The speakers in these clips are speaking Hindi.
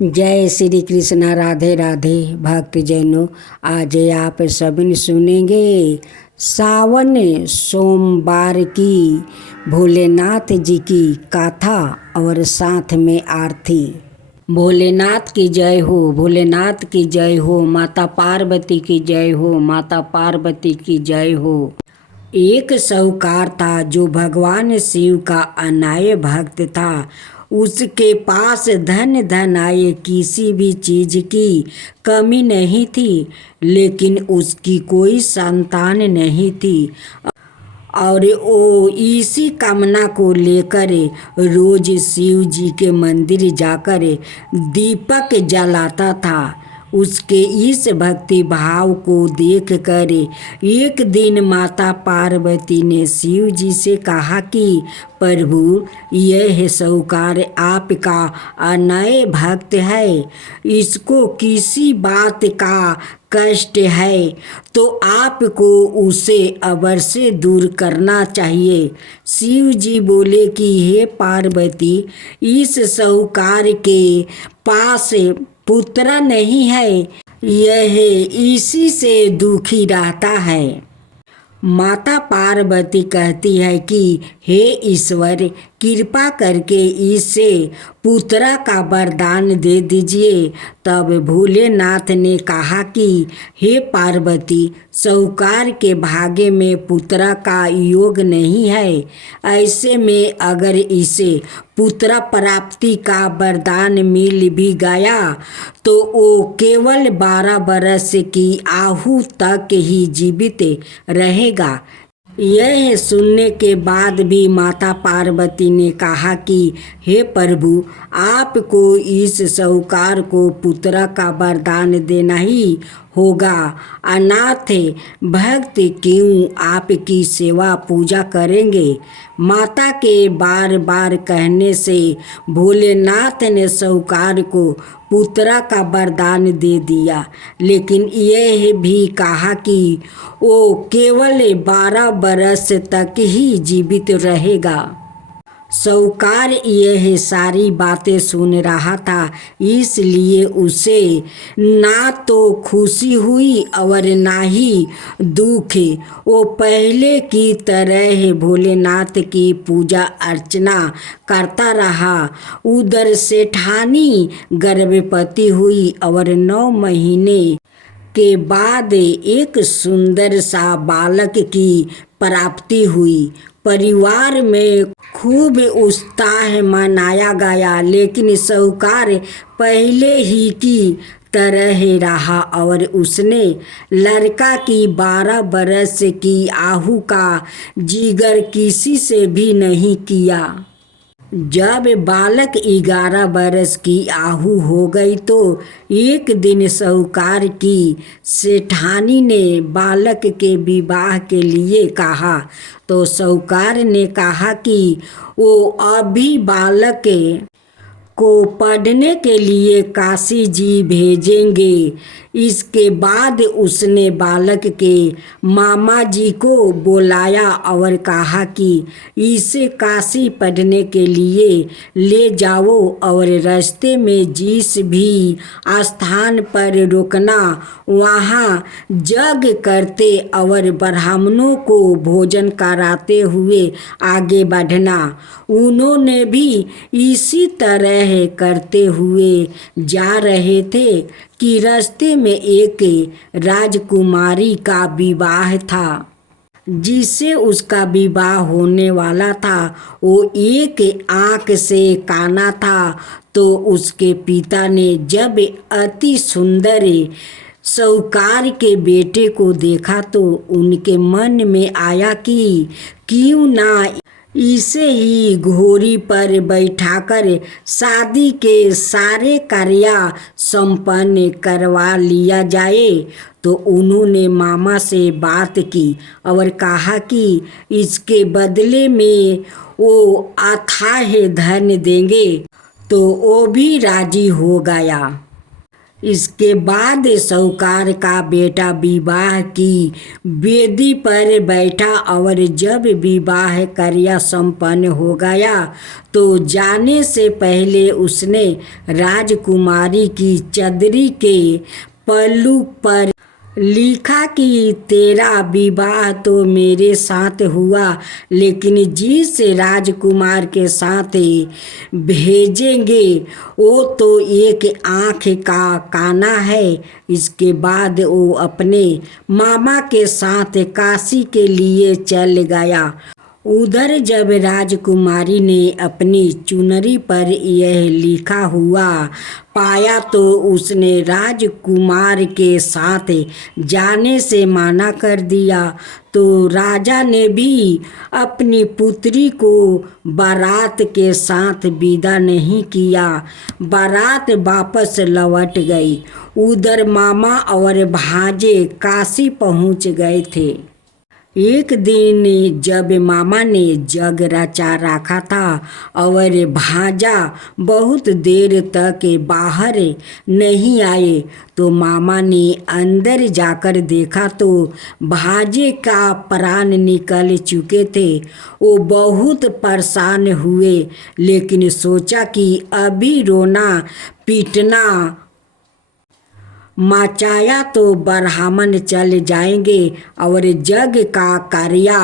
जय श्री कृष्णा। राधे राधे भक्तजनों, आज आप सभी सुनेंगे सावन सोमवार की भोलेनाथ जी की गाथा और साथ में आरती। भोलेनाथ की जय हो, भोलेनाथ की जय हो, माता पार्वती की जय हो, माता पार्वती की जय हो। एक साहूकार था जो भगवान शिव का अनाय भक्त था। उसके पास धन धन आए, किसी भी चीज की कमी नहीं थी, लेकिन उसकी कोई संतान नहीं थी। और वो इसी कामना को लेकर रोज शिव जी के मंदिर जाकर दीपक जलाता था। उसके इस भक्ति भाव को देखकर एक दिन माता पार्वती ने शिव जी से कहा कि प्रभु, यह साहूकार आपका अनय भक्त है, इसको किसी बात का कष्ट है तो आपको उसे अवश्य दूर करना चाहिए। शिव जी बोले कि हे पार्वती, इस साहूकार के पास पुत्र नहीं है, यह इसी से दुखी रहता है। माता पार्वती कहती है कि हे ईश्वर, कृपा करके इसे पुत्र का वरदान दे दीजिए। तब भोलेनाथ ने कहा कि हे पार्वती, साहूकार के भाग्य में पुत्र का योग नहीं है। ऐसे में अगर इसे पुत्र प्राप्ति का वरदान मिल भी गया तो वो केवल 12 बरस की आयु तक ही जीवित रहेगा। यह सुनने के बाद भी माता पार्वती ने कहा कि हे प्रभु, आपको इस साहूकार को पुत्र का वरदान देना ही होगा। अनाथ भक्त क्यों आपकी सेवा पूजा करेंगे। माता के बार बार कहने से भोलेनाथ ने साहूकार को पुत्र का वरदान दे दिया, लेकिन यह भी कहा कि वो केवल 12 बरस तक ही जीवित रहेगा। साहूकार यह सारी बातें सुन रहा था, इसलिए उसे ना तो खुशी हुई और ना ही दुख। वो पहले की तरह भोलेनाथ की पूजा अर्चना करता रहा। उधर सेठानी गर्भवती हुई और 9 महीने के बाद एक सुंदर सा बालक की प्राप्ति हुई। परिवार में खूब उत्साह मनाया गया, लेकिन साहूकार पहले ही की तरह रहा और उसने लड़का की 12 बरस की आयु का जिक्र किसी से भी नहीं किया। जब बालक 11 बरस की आयु हो गई तो एक दिन साहूकार की सेठानी ने बालक के विवाह के लिए कहा। तो साहूकार ने कहा कि वो अभी बालक को पढ़ने के लिए काशी जी भेजेंगे। इसके बाद उसने बालक के मामा जी को बुलाया और कहा कि इसे काशी पढ़ने के लिए ले जाओ और रास्ते में जिस भी स्थान पर रुकना, वहाँ यज्ञ करते और ब्राह्मणों को भोजन कराते हुए आगे बढ़ना। उन्होंने भी इसी तरह करते हुए जा रहे थे कि रास्ते में एक राजकुमारी का विवाह था। जिससे उसका विवाह होने वाला था वो एक आँख से काना था। तो उसके पिता ने जब अति सुंदर साहूकार के बेटे को देखा तो उनके मन में आया कि क्यों ना इसे ही घोड़ी पर बैठाकर शादी के सारे कार्य संपन्न करवा लिया जाए। तो उन्होंने मामा से बात की और कहा कि इसके बदले में वो अथाह धन देंगे। तो वो भी राजी हो गया। इसके बाद साहूकार का बेटा विवाह की वेदी पर बैठा और जब विवाह कार्य संपन्न हो गया तो जाने से पहले उसने राजकुमारी की चदरी के पल्लू पर लिखा कि तेरा विवाह तो मेरे साथ हुआ, लेकिन जिस राजकुमार के साथ भेजेंगे वो तो एक आँख का काना है। इसके बाद वो अपने मामा के साथ काशी के लिए चल गया। उधर जब राजकुमारी ने अपनी चुनरी पर यह लिखा हुआ पाया तो उसने राजकुमार के साथ जाने से मना कर दिया। तो राजा ने भी अपनी पुत्री को बारात के साथ विदा नहीं किया। बारात वापस लौट गई। उधर मामा और भांजे काशी पहुंच गए थे। एक दिन जब मामा ने जग रचा रखा था और भांजा बहुत देर तक बाहर नहीं आए तो मामा ने अंदर जाकर देखा तो भांजे का प्राण निकल चुके थे। वो बहुत परेशान हुए, लेकिन सोचा कि अभी रोना पीटना मचाया तो ब्राह्मण चल जाएंगे और जग का कार्य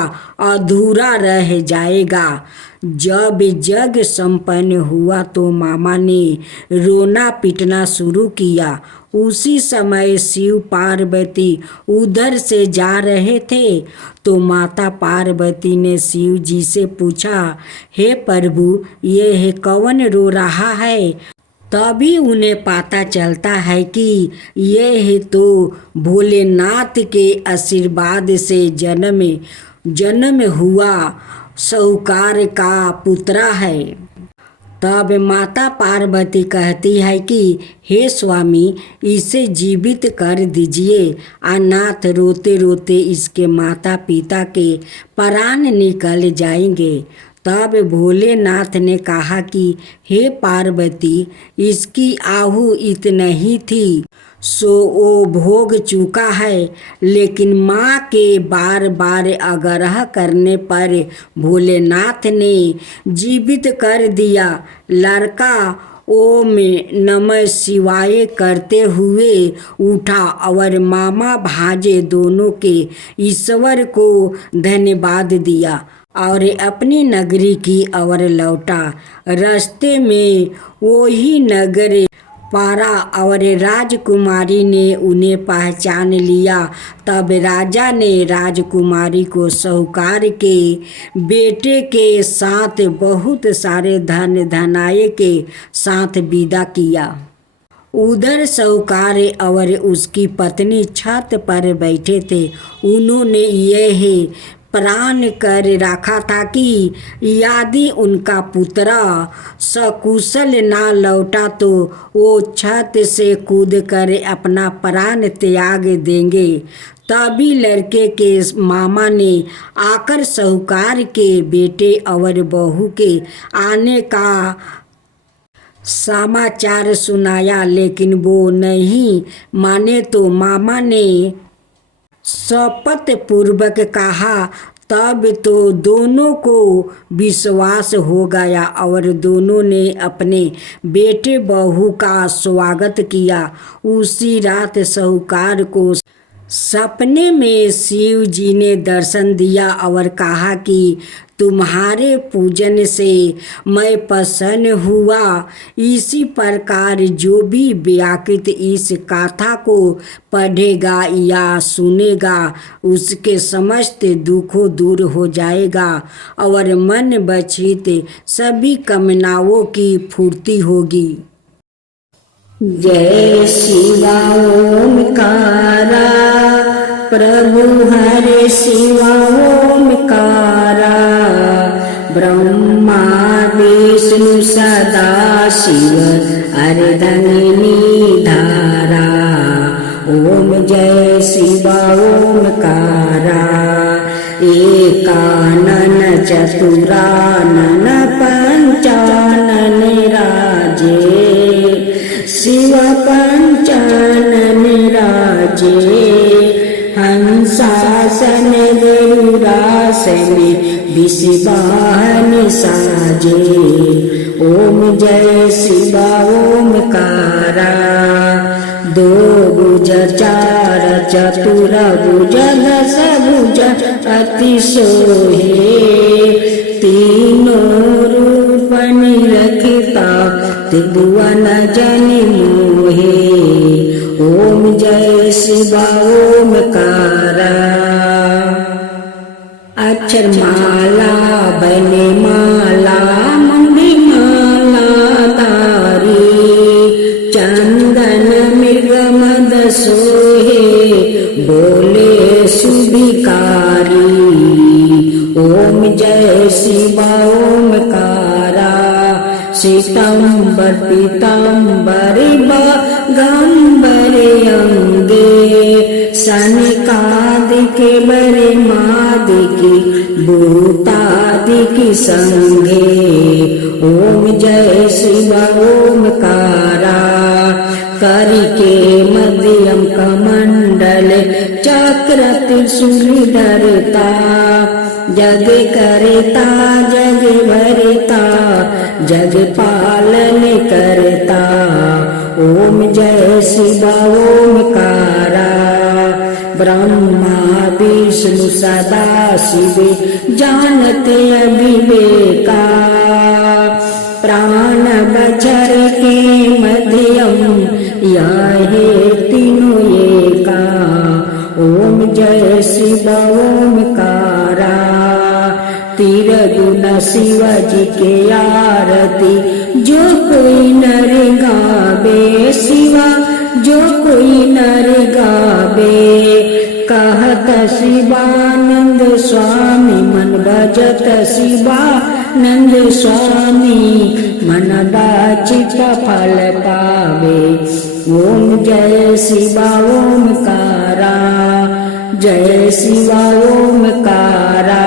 अधूरा रह जाएगा। जब जग संपन्न हुआ तो मामा ने रोना पीटना शुरू किया। उसी समय शिव पार्वती उधर से जा रहे थे तो माता पार्वती ने शिव जी से पूछा, हे प्रभु, ये कौन रो रहा है? तभी उन्हें पता चलता है कि यह तो भोलेनाथ के आशीर्वाद से जन्म हुआ साहूकार का पुत्र है। तब माता पार्वती कहती है कि हे स्वामी, इसे जीवित कर दीजिए। अनाथ रोते रोते इसके माता पिता के प्राण निकल जाएंगे। तब भोलेनाथ ने कहा कि हे पार्वती, इसकी आहु इतना ही थी सो वो भोग चुका है। लेकिन माँ के बार बार आग्रह करने पर भोलेनाथ ने जीवित कर दिया। लड़का ओम नमः शिवाय करते हुए उठा और मामा भांजे दोनों के ईश्वर को धन्यवाद दिया और अपनी नगरी की ओर लौटा। रास्ते में वही नगर पारा और राजकुमारी ने उन्हें पहचान लिया। तब राजा ने राजकुमारी को साहूकार के बेटे के साथ बहुत सारे धन धनाये के साथ विदा किया। उधर साहूकार और उसकी पत्नी छत पर बैठे थे। उन्होंने यह प्राण कर रखा था कि यदि उनका पुत्र सकुशल ना लौटा तो वो छत से कूदकर अपना प्राण त्याग देंगे। तभी लड़के के मामा ने आकर साहूकार के बेटे और बहू के आने का समाचार सुनाया, लेकिन वो नहीं माने तो मामा ने शपथ पूर्वक कहा। तब तो दोनों को विश्वास हो गया और दोनों ने अपने बेटे बहू का स्वागत किया। उसी रात साहूकार को सपने में शिव जी ने दर्शन दिया और कहा कि तुम्हारे पूजन से मैं प्रसन्न हुआ। इसी प्रकार जो भी व्याकृत इस कथा को पढ़ेगा या सुनेगा उसके समस्त दुखों दूर हो जाएगा और मन बचित सभी कामनाओं की पूर्ति होगी। जय शिवा ओमकारा, प्रभु हरे शिवा ओमकारा। ब्रह्मा विष्णु सदा शिव अर्धंगिनी धारा। ओम जय शिवा ओमकारा। एकानन चतुरानन पंचानन राजे। शिव पंचानन हंसासन गरुड़ासन विषवाहन साजे। ओम जय शिवा ओमकारा। दो भुज चार चतुर भुज दस भुज अति सोहे। तीनों रूप निरखता त्रिभुवन जन मोहे। ओम जय शिवा ओमकारा। अक्षर माला बने माला मंदी माला तारी। चंदन मृग मद सोहे बोले सुभिकारी। ओम जय शिवा ओमकारा। श्वेतांबर पीतांबर बागंबर अंगे। सनकादिक बरे मादिकी भूतादिकी संगे। ओम जय शिवा ओमकारा। करिके मध्यम कमंडल चक्र त्रिशूल धरता। जग करता जग भरता जग पालन करता। ओम जय शिवा ओमकारा। ब्रह्मा विष्णु सदा शिव जानते अविवेका। प्राण बचर के मध्यम याहे तीनों एका। ओम जय शिवा ओमकारा। तिरगुण शिव जी के आरती जो कोई नर गावे। शिवा जो कोई नर गावे। कहत शिवानंद स्वामी मन भजत शिवानंद स्वामी मन वांछित फल पावे। ओम जय शिवा ओमकारा। जय शिवा ओमकारा।